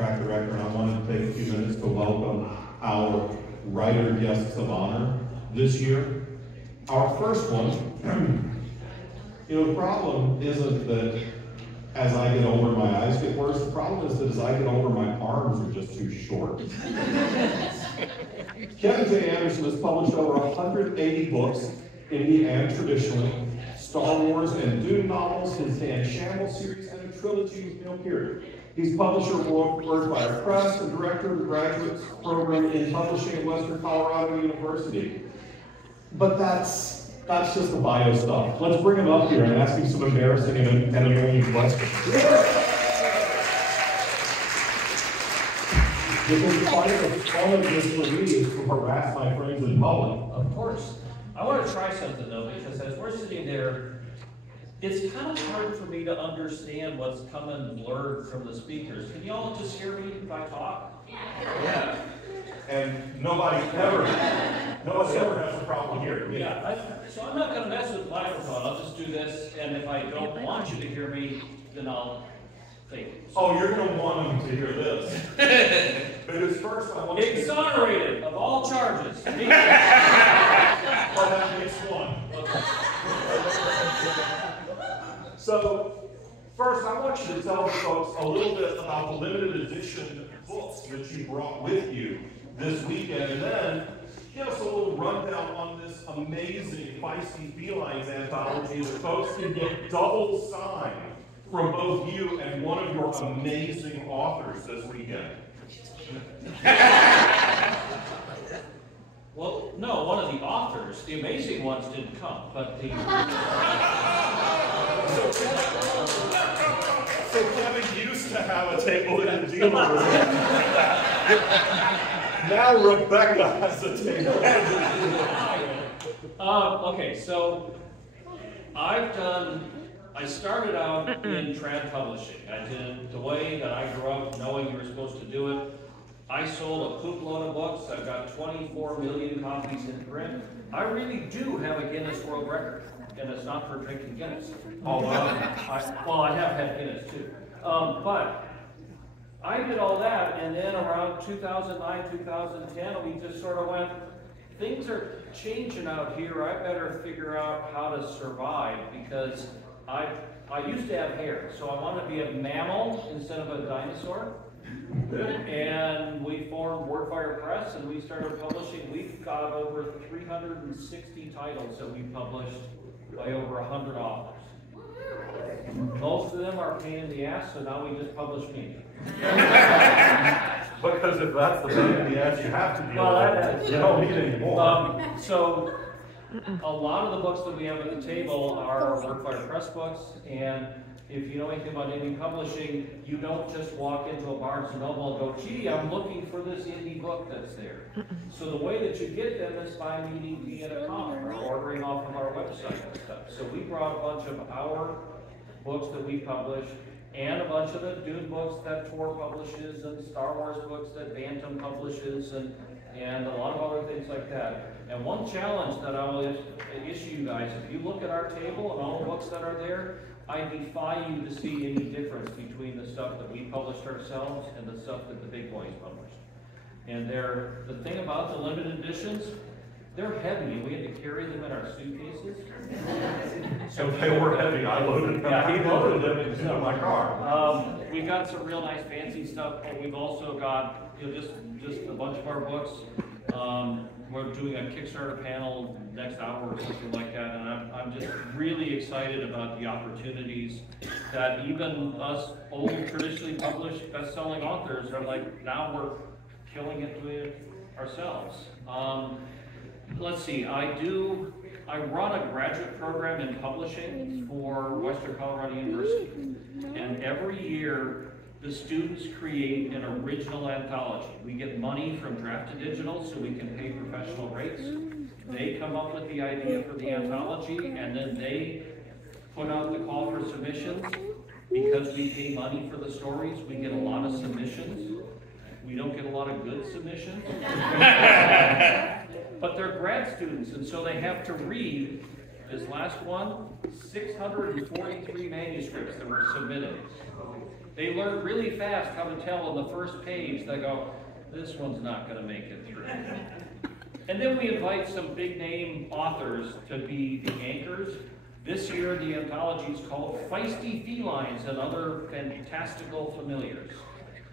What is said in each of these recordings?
track the record, I wanted to take a few minutes to welcome our writer guests of honor this year. Our first one, the problem isn't that as I get older my eyes get worse. The problem is that as I get older my arms are just too short. Kevin J. Anderson has published over 180 books, indie and traditionally, Star Wars and Dune novels, his Dan Shamble series, and a trilogy with Neil Peart. He's publisher of Wordfire Press and director of the graduate program in publishing at Western Colorado University. But that's just the bio stuff. Let's bring him up here and ask him some embarrassing and annoying questions. Because part of the fun of this for me is to harass my friends in public. Of course. I want to try something though, because as we're sitting there, it's kind of hard for me to understand what's coming blurred from the speakers. Can you all just hear me if I talk? Yeah. And nobody ever has a problem hearing me. Yeah, so I'm not going to mess with the microphone. I'll just do this, and if I don't want you to hear me, then I'll think. Oh, you're going to want them to hear this. Because first I want to... Exonerated of all charges. Well, that makes one. Okay. So, first I want you to tell the folks a little bit about the limited edition books that you brought with you this weekend, and then give us a little rundown on this amazing Feisty Felines anthology that folks can get double signed from both you and one of your amazing authors this weekend. Well, no, one of the authors, the amazing ones didn't come, but the... So Kevin used to have a table in the dealer room. Now Rebecca has a table. Okay, so I started out in trad publishing. I did the way that I grew up knowing you were supposed to do it. I sold a poop load of books. I've got 24 million copies in print. I really do have a Guinness World Record, and it's not for drinking Guinness. Although, I have had Guinness too. But I did all that, and then around 2009, 2010, we just sort of went, things are changing out here. I better figure out how to survive, because I used to have hair, so I wanted to be a mammal instead of a dinosaur. And we formed Wordfire Press, and we started publishing. We've got over 360 titles that we published by over 100 authors. Most of them are a pain in the ass, so now we just publish me. Because if that's the pain in the ass you have to deal with, you don't need any more. So a lot of the books that we have at the table are Wordfire Press books, and if you know anything about indie publishing, you don't just walk into a Barnes & Noble and go, gee, I'm looking for this indie book that's there. So the way that you get them is by meeting me at a con or ordering off of our website and stuff. So we brought a bunch of our books that we published, and a bunch of the Dune books that Tor publishes, and Star Wars books that Bantam publishes, and a lot of other things like that. And one challenge that I will issue you guys, if you look at our table and all the books that are there, I defy you to see any difference between the stuff that we published ourselves and the stuff that the big boys published. And the thing about the limited editions, they're heavy, and we had to carry them in our suitcases. So they were heavy. I loaded them. Yeah, he loaded them into my car. We've got some real nice fancy stuff, but we've also got just a bunch of our books. We're doing a Kickstarter panel next hour or something like that, and I'm just really excited about the opportunities that even us old, traditionally published, best-selling authors are like, now we're killing it with ourselves. Let's see, I run a graduate program in publishing for Western Colorado University, and every year the students create an original anthology. We get money from Draft to Digital so we can pay professional rates. They come up with the idea for the anthology, and then they put out the call for submissions. Because we pay money for the stories, we get a lot of submissions. We don't get a lot of good submissions. But they're grad students, and so they have to read this last last one, 643 manuscripts that were submitted. They learned really fast how to tell on the first page. They go, this one's not going to make it through. And then we invite some big name authors to be the anchors. This year, the anthology is called Feisty Felines and Other Fantastical Familiars.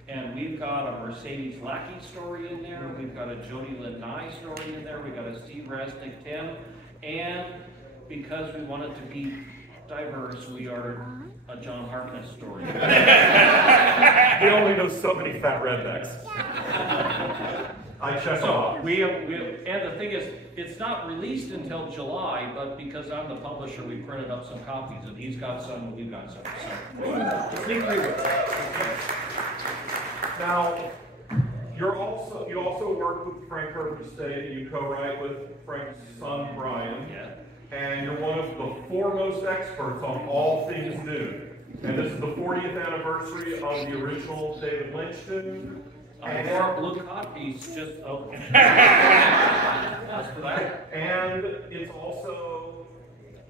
And we've got a Mercedes Lackey story in there. We've got a Jody Lynn Nye story in there. We've got a Steve Rasnick Tim. And because we want it to be diverse, we are a John Harkness story. We only know so many fat rednecks. I check off. And the thing is, it's not released until July, but because I'm the publisher, we printed up some copies, and he's got some, and we've got some. So, sneak preview. Now, you also work with Frank Herbert Estate, and you co-write with Frank's son Brian. Yeah. And you're one of the foremost experts on all things Dune. And this is the 40th anniversary of the original David Lynch Dune. More blue copies, just okay. And it's also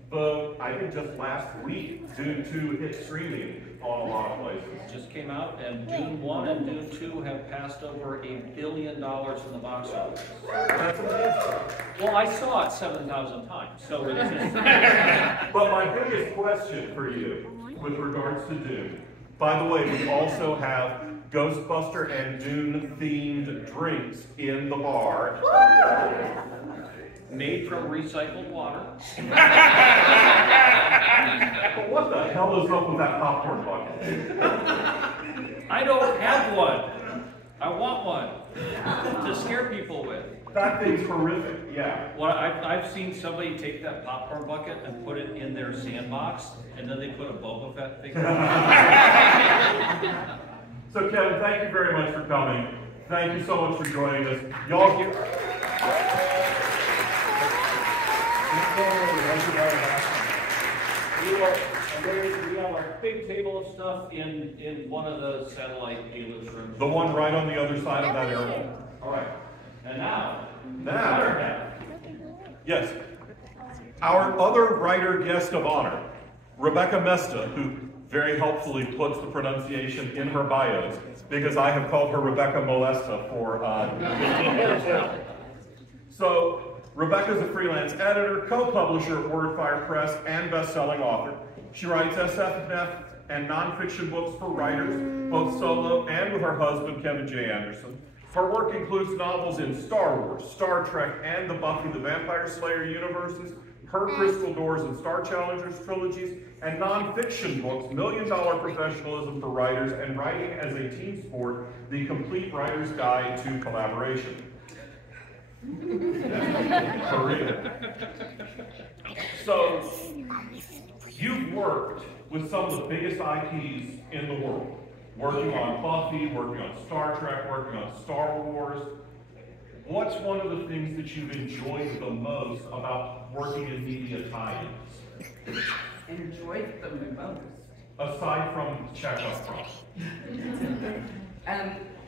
I think just last week, Dune 2 hit streaming on a lot of places. Just came out, and Dune 1 and Dune 2 have passed over $1 billion in the box office. That's amazing. Well, I saw it 7,000 times, so it's just... But my biggest question for you, with regards to Dune, by the way, we also have Ghostbuster and Dune-themed drinks in the bar. Made from recycled water. But what the hell is up with that popcorn bucket? I don't have one. I want one to scare people with. That thing's horrific, yeah. Well, I've seen somebody take that popcorn bucket and put it in their sandbox, and then they put a Boba Fett figure in it. So Kevin, thank you very much for coming. Thank you so much for joining us. Y'all here. We have our big table of stuff in one of the satellite dealers' rooms. The one right on the other side of that area. All right. And now. Yes. Our other writer guest of honor, Rebecca Moesta, who very helpfully puts the pronunciation in her bios, because I have called her Rebecca Moesta for 15 years now. So, Rebecca's a freelance editor, co-publisher at Wordfire Press, and best-selling author. She writes SF and nonfiction books for writers, both solo and with her husband, Kevin J. Anderson. Her work includes novels in Star Wars, Star Trek, and the Buffy the Vampire Slayer universes, Her Crystal Doors and Star Challengers trilogies, and nonfiction books, $1 Million Professionalism for Writers, and Writing as a Team Sport, The Complete Writer's Guide to Collaboration. For real. So, you've worked with some of the biggest IPs in the world. Working on Buffy, working on Star Trek, working on Star Wars. What's one of the things that you've enjoyed the most about working in media tie-ins? Enjoyed the most. Aside from Chekhov's props.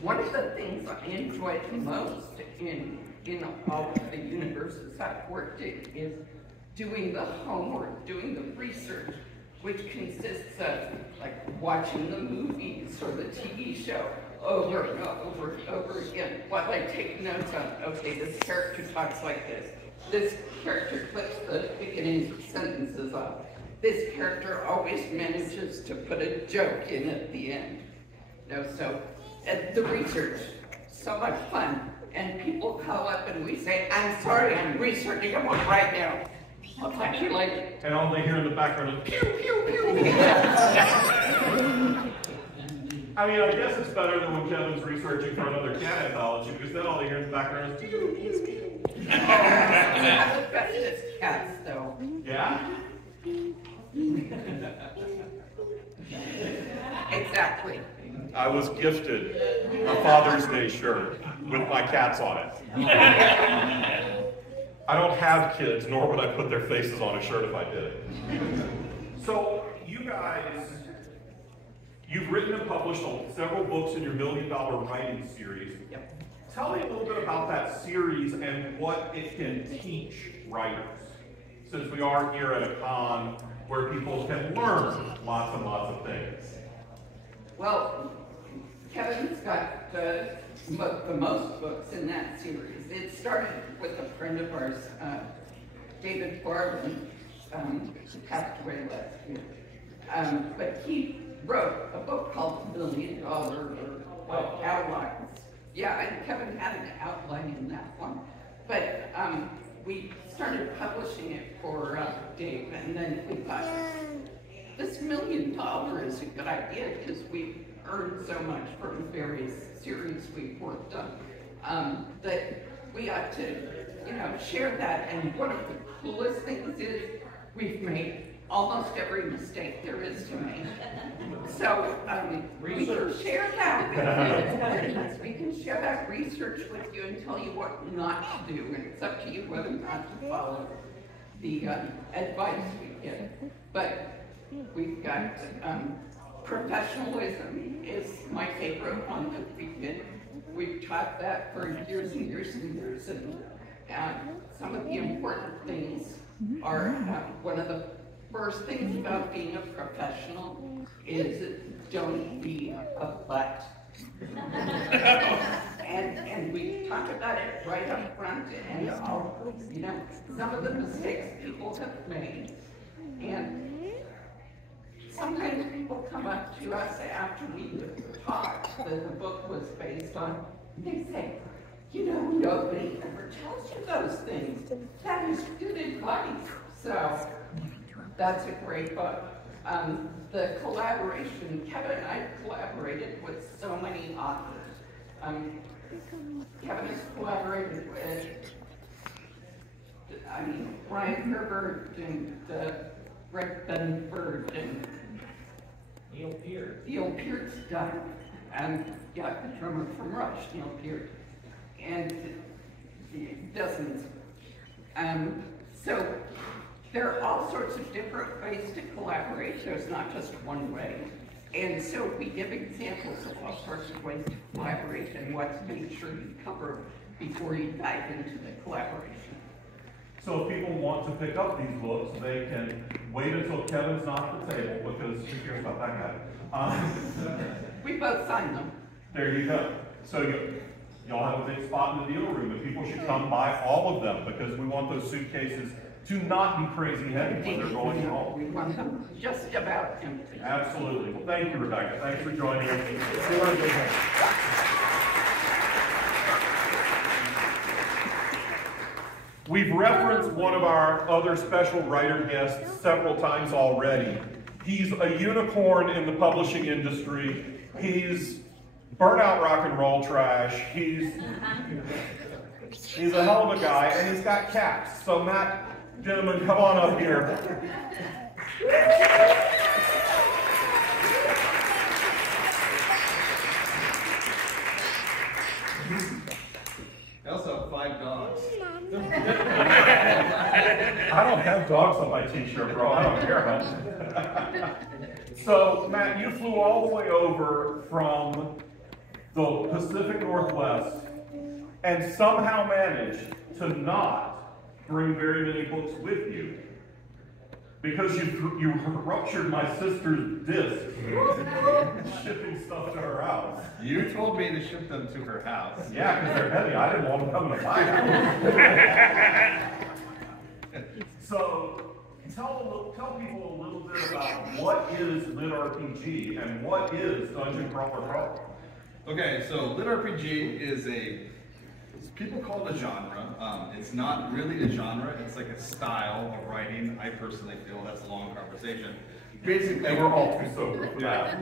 One of the things I enjoyed the most in all of the universes I've worked in is doing the homework, doing the research, which consists of like watching the movies or the TV show over and over and over again, while I take notes on, okay, this character talks like this. This character clips the beginning sentences off. This character always manages to put a joke in at the end. So the research, so much fun. And people call up and we say, I'm sorry, I'm researching a book right now. I'll talk to you later. And all they hear in the background is pew, pew, pew. I mean, I guess it's better than when Kevin's researching for another cat anthology, because then all they hear in the background is pew, pew, pew. I'm the bestest cats, though. Yeah? Exactly. I was gifted a Father's Day shirt with my cats on it. I don't have kids, nor would I put their faces on a shirt if I did. So, you guys, you've written and published several books in your $1 Million Writing series. Yep. Tell me a little bit about that series and what it can teach writers. since we are here at a con where people can learn lots and lots of things? Well, Kevin's got the most books in that series. It started with a friend of ours, David Barlin, who passed away last year. But he wrote a book called $1 Million Outlines. Yeah, and Kevin had an outline in that one. But we started publishing it for Dave, and then we thought, this $1 million is a good idea because we've earned so much from various series we've worked on that we ought to, share that. And one of the coolest things is we've made almost every mistake there is to make. So we can share that with you. We can share that research with you and tell you what not to do, and it's up to you whether or not to follow the advice we give. But we've got professionalism is my favorite one that we did. We've taught that for years and years and years, and some of the important things are one of the first things about being a professional is don't be a butt. and we talk about it right up front, and some of the mistakes people have made, and sometimes people come up to us after we talk that the book was based on, and they say, nobody ever tells you those things. That is good advice. So that's a great book. The collaboration, Kevin and I collaborated with so many authors. Kevin has collaborated with, Brian Herbert and Rick Benford and Neil Peart. Neil Peart's done, and the drummer from Rush, Neil Peart, and dozens. So there are all sorts of different ways to collaborate. There's not just one way. And so we give examples of all sorts of ways to collaborate and what to make sure you cover before you dive into the collaboration. So if people want to pick up these books, they can wait until Kevin's not at the table, because who cares about that guy? We both signed them. There you go. So y'all have a big spot in the deal room, and people should come buy all of them, because we want those suitcases to not be crazy heavy when they're going home. We want them just about empty. Absolutely. Well, thank you, Rebecca. Thanks for joining us. We've referenced one of our other special writer guests several times already. He's a unicorn in the publishing industry. He's burnout rock and roll trash. He's a hell of a guy, and he's got cats. So Matt, Dinniman, come on up here. I also have 5 dogs. I don't have dogs on my t-shirt, bro. I don't care. So, Matt, you flew all the way over from the Pacific Northwest and somehow managed to not bring very many books with you because you ruptured my sister's disc shipping stuff to her house. You told me to ship them to her house. Yeah, because they're heavy. I didn't want them coming to my house. So, tell people a little bit about what is Lit RPG and what is Dungeon Crawler Crawl. Okay, so Lit RPG is people call it a genre. It's not really a genre. It's like a style of writing. I personally feel that's a long conversation. Basically, And we're all too sober for that.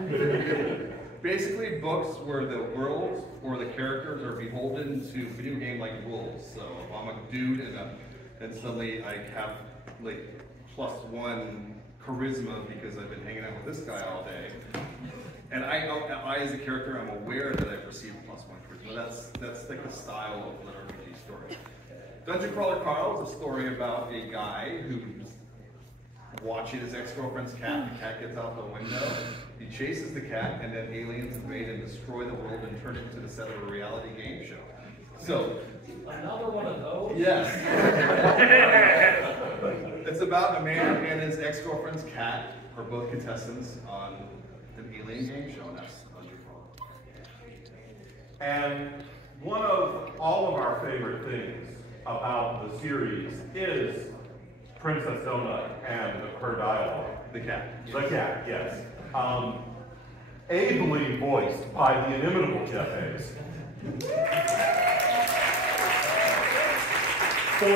Basically, books where the world or the characters are beholden to video game-like rules. So if I'm a dude and suddenly I have like +1 charisma because I've been hanging out with this guy all day, and I as a character, I'm aware that I've received +1 charisma. That's like the style of Lit RPG story. Dungeon Crawler Carl is a story about a guy who's watching his ex-girlfriend's cat. The cat gets out the window. He chases the cat, and then aliens invade and destroy the world and turn it into the set of a reality game show. So another one of those? yes. It's about a man and his ex-girlfriend's cat are both contestants on an alien game show, and that's Dungeon Crawl. And one of all of our favorite things about the series is Princess Donut and her dialogue. The cat. The cat, yes. Ably voiced by the inimitable Jeff Hayes. So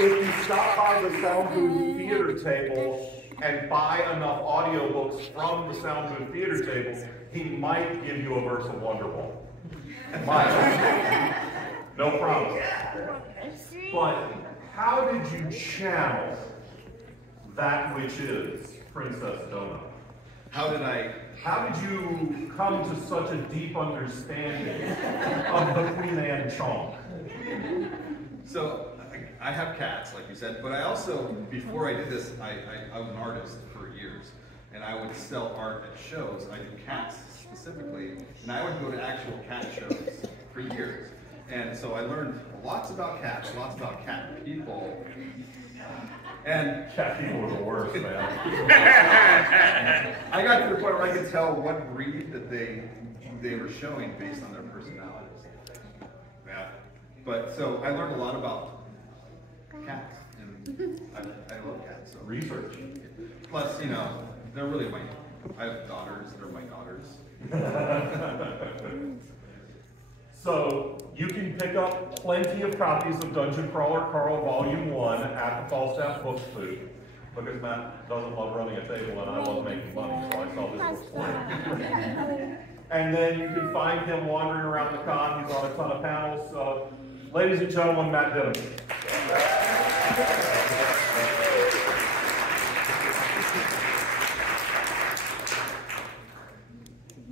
if you stop by the Sound Booth Theater table and buy enough audiobooks from the Sound Booth Theater table, he might give you a verse of Wonderwall. Might. No promise. But how did you channel that which is Princess Donut? How did you come to such a deep understanding of the Queen Anne chong? So I have cats, like you said, but I also, before I did this, I was an artist for years, and I would sell art at shows. I do cats specifically, and I would go to actual cat shows for years. And so I learned lots about cats, lots about cat people. And Cat people are the worst, man. I got to the point where I could tell what breed that they were showing based on their personalities. Yeah. But so I learned a lot about cats, and I love cats. So Research. plus, you know, they're really my. I have daughters. They're my daughters. So you can pick up plenty of copies of Dungeon Crawler Carl Volume 1 at the Falstaff Books booth, because Matt doesn't love running a table and I love making money, so I sell his books for him. And then you can find him wandering around the con. He's on a ton of panels. So, ladies and gentlemen, Matt Dinniman.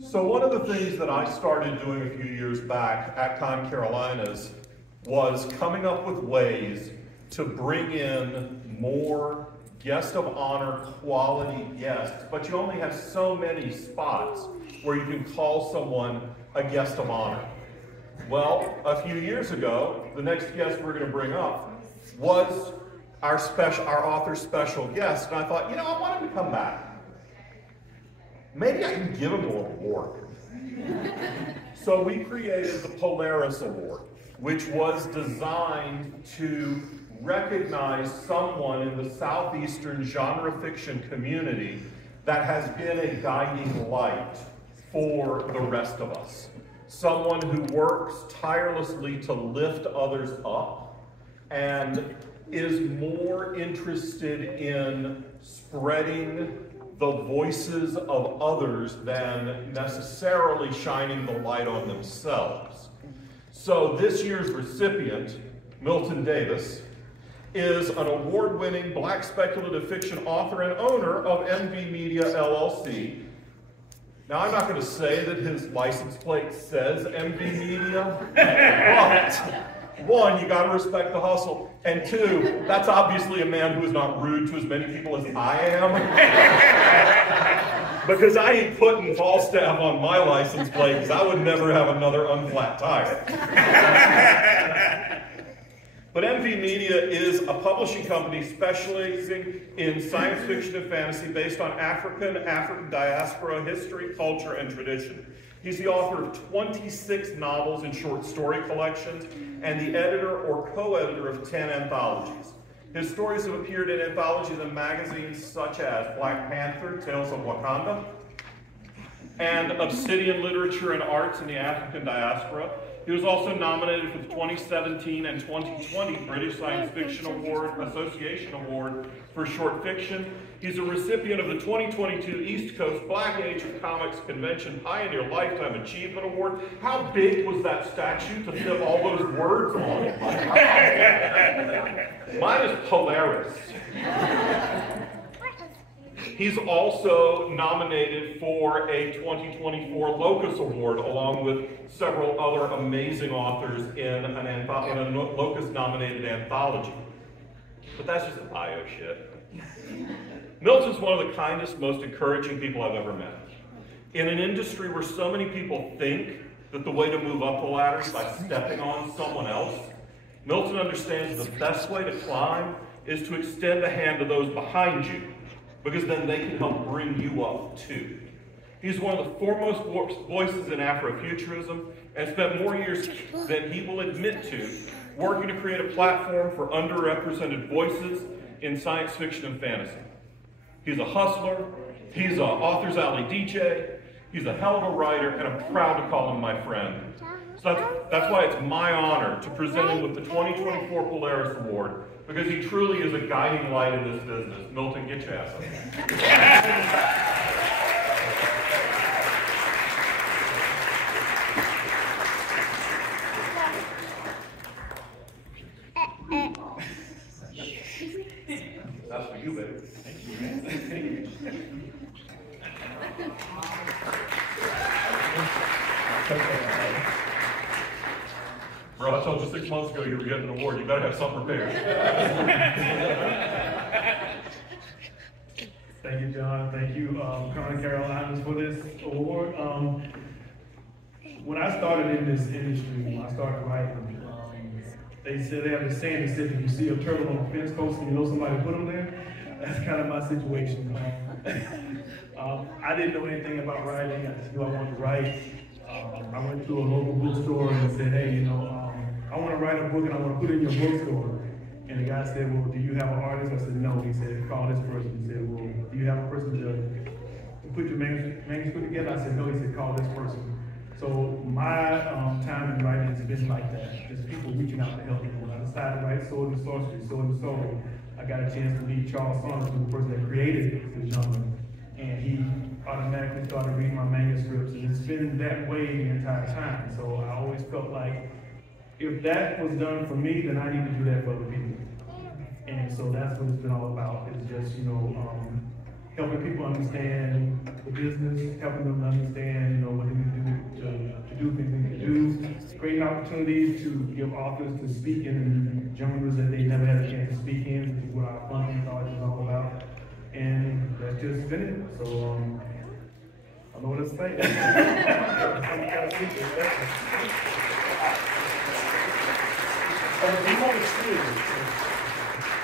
So one of the things that I started doing a few years back at ConCarolinas was coming up with ways to bring in more guest of honor quality guests, but you only have so many spots where you can call someone a guest of honor. Well, a few years ago, the next guest we're going to bring up was our author's special guest, and I thought, you know, I want him to come back. Maybe I can give him a award. So we created the Polaris Award, which was designed to recognize someone in the southeastern genre fiction community that has been a guiding light for the rest of us. Someone who works tirelessly to lift others up and is more interested in spreading the voices of others than necessarily shining the light on themselves. So this year's recipient, Milton Davis, is an award-winning Black speculative fiction author and owner of MV Media LLC. Now, I'm not going to say that his license plate says MV Media, but one, you got to respect the hustle, and two, that's obviously a man who is not rude to as many people as I am, because I ain't putting Falstaff on my license plate, because I would never have another unflat tire. But MV Media is a publishing company specializing in science fiction and fantasy based on African diaspora, history, culture, and tradition. He's the author of 26 novels and short story collections, and the editor or co-editor of 10 anthologies. His stories have appeared in anthologies and magazines such as Black Panther, Tales of Wakanda, and Obsidian Literature and Arts in the African Diaspora. He was also nominated for the 2017 and 2020 British Science Fiction Award Association Award for Short Fiction. He's a recipient of the 2022 East Coast Black Age of Comics Convention Pioneer Lifetime Achievement Award. How big was that statue to fit all those words on it? Mine is Polaris. He's also nominated for a 2024 Locus Award, along with several other amazing authors in a Locus-nominated anthology. But that's just bio shit. Milton's one of the kindest, most encouraging people I've ever met. In an industry where so many people think that the way to move up the ladder is by stepping on someone else, Milton understands the best way to climb is to extend a hand to those behind you, because then they can help bring you up too. He's one of the foremost voices in Afrofuturism and spent more years than he will admit to working to create a platform for underrepresented voices in science fiction and fantasy. He's a hustler, he's an Authors Alley DJ, he's a hell of a writer, and I'm proud to call him my friend. So that's why it's my honor to present him with the 2024 Polaris Award, because he truly is a guiding light in this business. Milton, get your ass up. That's for you, baby. Thank you, man. Bro, I told you 6 months ago you were getting an award. You better have something prepared. Thank you, John. Thank you, ConCarolinas, for this award. When I started in this industry, when I started writing, they said they have this saying that said if you see a turtle on a fence post and you know somebody put them there, that's kind of my situation. I didn't know anything about writing. I just knew I wanted to write. I went to a local bookstore and said, hey, you know, I want to write a book and I want to put it in your bookstore. And the guy said, well, do you have an artist? I said, no. He said, call this person. He said, well, do you have a person to put your manuscript together? I said, no. He said, call this person. So my time in writing has been like that, just people reaching out to help people. When I decided to write Sword and Sorcery, Sword and Soul, I got a chance to meet Charles Saunders, who was the person that created the genre. And he automatically started reading my manuscripts, and it's been that way the entire time. So I always felt like, if that was done for me, then I need to do that for other people. And so that's what it's been all about. It's just, you know, helping people understand the business, helping them understand, you know, what they need to do things they need to do, creating opportunities to give authors to speak in genres that they never had a chance to speak in, which is what our funding college is all about. And that's just been it. So I don't know what to say.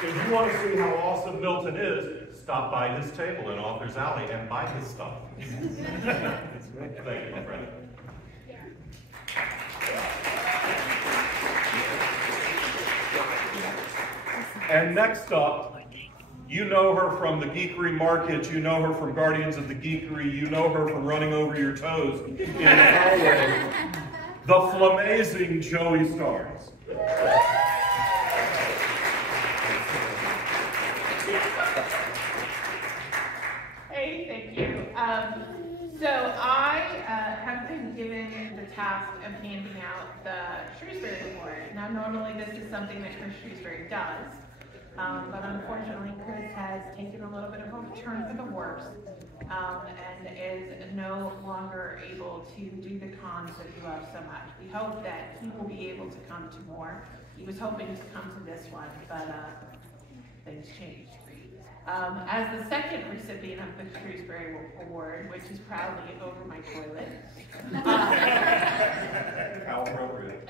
If you want to see how awesome Milton is, stop by his table in Authors Alley and buy his stuff. Thank you, my friend. And next up, you know her from the Geekery Market, you know her from Guardians of the Geekery, you know her from Running Over Your Toes in the hallway, the flamazing Joey Stars. Hey, thank you. So I have been given the task of handing out the Shrewsbury Award. Now, normally this is something that Chris Shrewsbury does, but unfortunately Chris has taken a little bit of a turn for the worse and is no longer able to do the cons that he loves so much. We hope that he will be able to come to more. He was hoping to come to this one, but things changed. As the second recipient of the Shrewsbury Award, which is proudly over my toilet. How appropriate.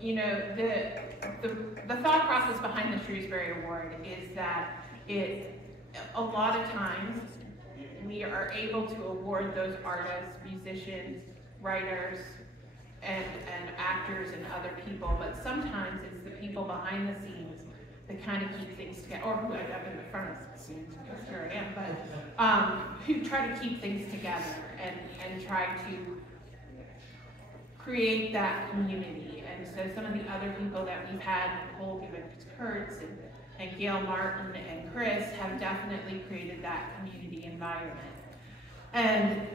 You know, the thought process behind the Shrewsbury Award is that a lot of times we are able to award those artists, musicians, writers, and actors and other people, but sometimes it's the people behind the scenes that kind of keep things together, or who end up in the front of the scenes, because here I am, but who try to keep things together and try to create that community. And so some of the other people that we've had, Nicole Kurtz and Gail Martin and Chris, have definitely created that community environment. And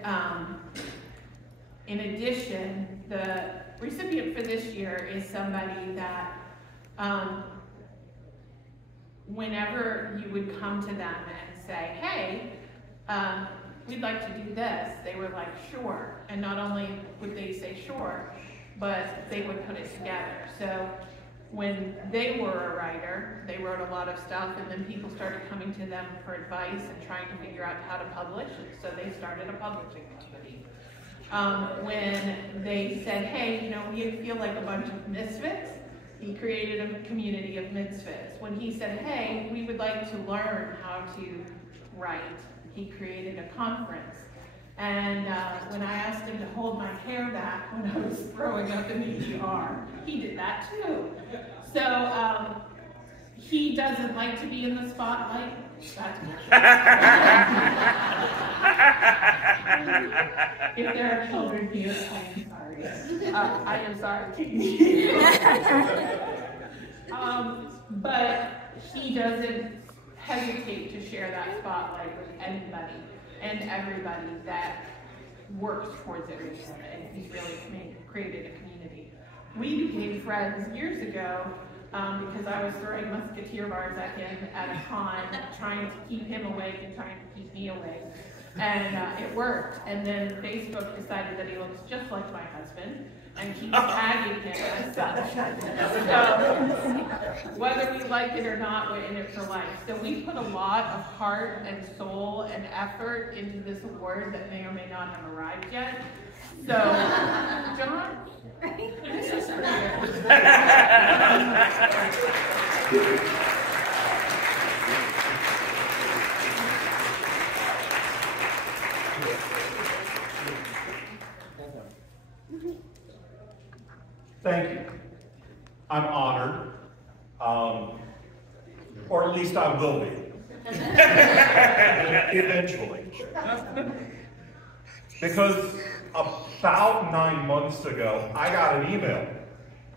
in addition, the recipient for this year is somebody that whenever you would come to them and say, hey, we'd like to do this, they were like, sure. And not only would they say sure, but they would put it together. So when they were a writer, they wrote a lot of stuff, and then people started coming to them for advice and trying to figure out how to publish, and so they started a publishing company. When they said, hey, you know, we feel like a bunch of misfits, He created a community of mitzvahs. When he said, hey, we would like to learn how to write, he created a conference. And when I asked him to hold my hair back when I was throwing up in the ER, he did that too. So he doesn't like to be in the spotlight. If there are children here, I am sorry. But he doesn't hesitate to share that spotlight with anybody and everybody that works towards it. And he's really created a community. We became friends years ago because I was throwing musketeer bars at him at a con, trying to keep him awake and trying to keep me awake. And it worked. And then Facebook decided that he looks just like my husband and keeps tagging him as such. So whether we like it or not, we're in it for life. So we put a lot of heart and soul and effort into this award that may or may not have arrived yet. So, John, this is for you. Thank you. I'm honored, or at least I will be, eventually. Because about 9 months ago, I got an email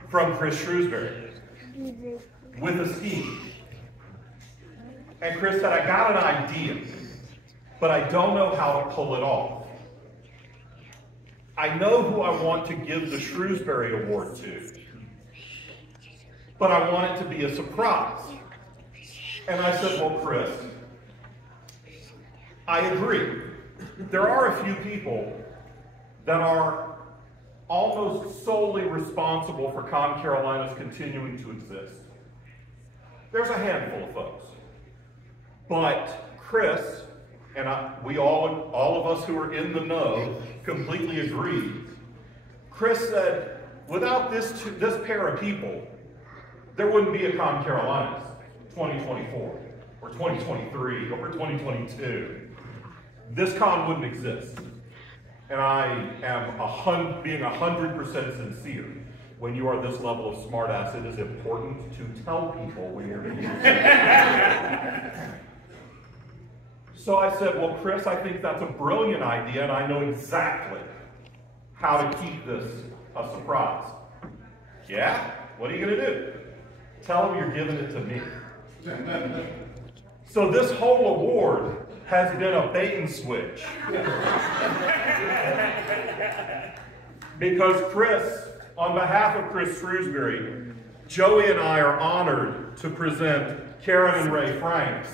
from Chris Shrewsbury with a scheme. And Chris said, I got an idea, but I don't know how to pull it off. I know who I want to give the Shrewsbury Award to, but I want it to be a surprise. And I said, well, Chris, I agree. There are a few people that are almost solely responsible for ConCarolinas continuing to exist. There's a handful of folks. But Chris, and we all of us who are in the know, completely agree. Chris said, without this pair of people, there wouldn't be a ConCarolinas 2024, or 2023, or 2022. This con wouldn't exist. And I am being 100% sincere. When you are this level of smartass, it is important to tell people when you're being So I said, well, Chris, I think that's a brilliant idea, and I know exactly how to keep this a surprise. Yeah? What are you going to do? Tell them you're giving it to me. So this whole award has been a bait and switch. Because Chris, on behalf of Chris Shrewsbury, Joey and I are honored to present Karen and Ray Franks.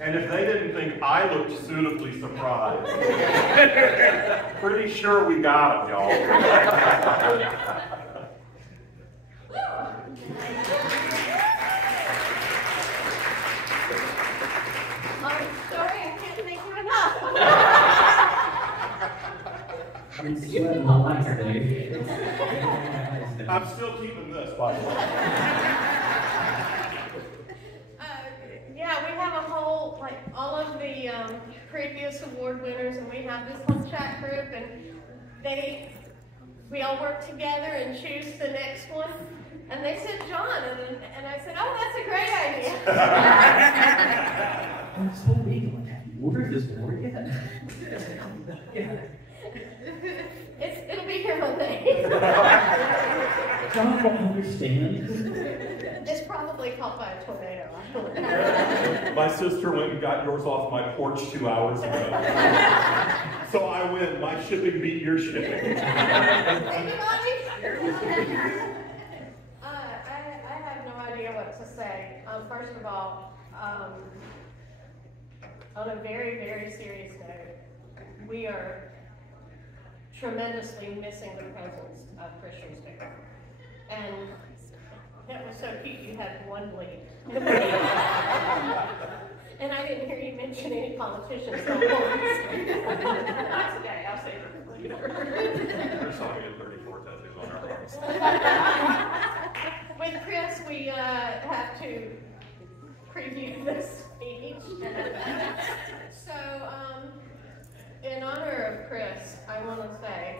And if they didn't think I looked suitably surprised, pretty sure we got them, y'all. I'm sorry, I can't thank you enough. I'm sweating my life today. I'm still keeping this, by the way. Yeah, we have a whole, like, all of the previous award winners, and we have this whole chat group, and we all work together and choose the next one. And they said John, and I said, oh, that's a great idea. I'm so weak. I'm like, have you ordered this board yet? It'll be here Monday. John won't understand. It's probably caught by a tornado. My sister went and got yours off my porch 2 hours ago. So I win. My shipping beat your shipping. I have no idea what to say. First of all, on a very, very serious note, we are tremendously missing the presence of Chris Schuster. And that was so cute, you had one lead. And I didn't hear you mention any politicians. So not today, I'll save it for later. There's something in 34 tattoos on our arms. With Chris, we have to preview this speech. So, in honor of Chris, I want to say,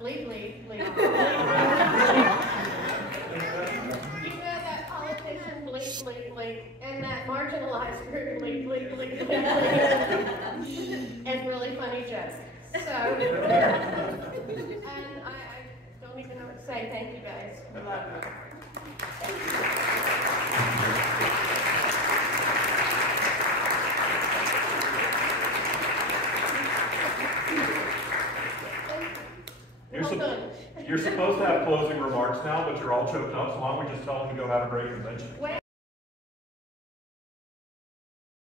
bleep, bleep, bleep. You know that politician, bleep, bleep, bleep, and that marginalized group, bleep, bleep, bleep, bleep, bleep, and really funny jokes. So, and I don't even know what to say. Thank you guys. I love you. You're supposed to have closing remarks now, but you're all choked up, so why don't we just tell them to go have a great convention?